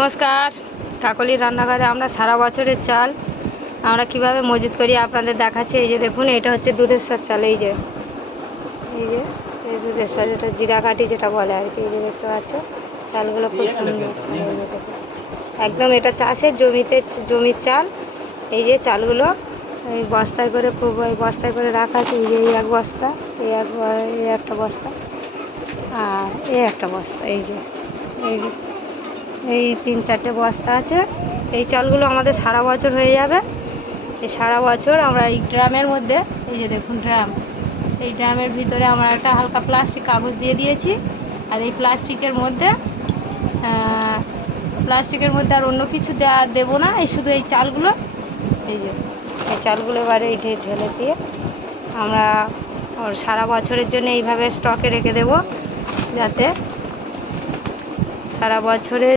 নমস্কার, কাকলি রান্নাঘরে আমরা সারা বছরের চাল আমরা কিভাবে মজুত করি আপনাদের দেখাচ্ছি। এই যে দেখুন, এটা হচ্ছে দুধেশ্বর চাল। এই যে এই দুধেশ্বর, এটা জিরাকাঠি যেটা বলে আর কি। এই যে দেখতে পাচ্ছ, চালগুলো খুব সুন্দর চাল। এই যে দেখুন, একদম এটা চাষের জমির চাল। এই যে চালগুলো এই বস্তায় করে বস্তায় করে রাখা আছে। এই যে এই এক বস্তা, এই একটা বস্তা, আর এই একটা বস্তা। এই যে এই 3-4টে বস্তা আছে। এই চালগুলো আমাদের সারা বছর হয়ে যাবে। এই সারা বছর আমরা এই ড্রামের মধ্যে, এই যে দেখুন ড্রাম, এই ড্রামের ভিতরে আমরা একটা হালকা প্লাস্টিক কাগজ দিয়ে দিয়েছি। আর এই প্লাস্টিকের মধ্যে আর অন্য কিছু দেবো না। এই শুধু এই চালগুলো, এই যে এই চালগুলো এবারে এই ঢেলে দিয়ে আমরা সারা বছরের জন্য এইভাবে স্টকে রেখে দেবো, যাতে সারা বছরে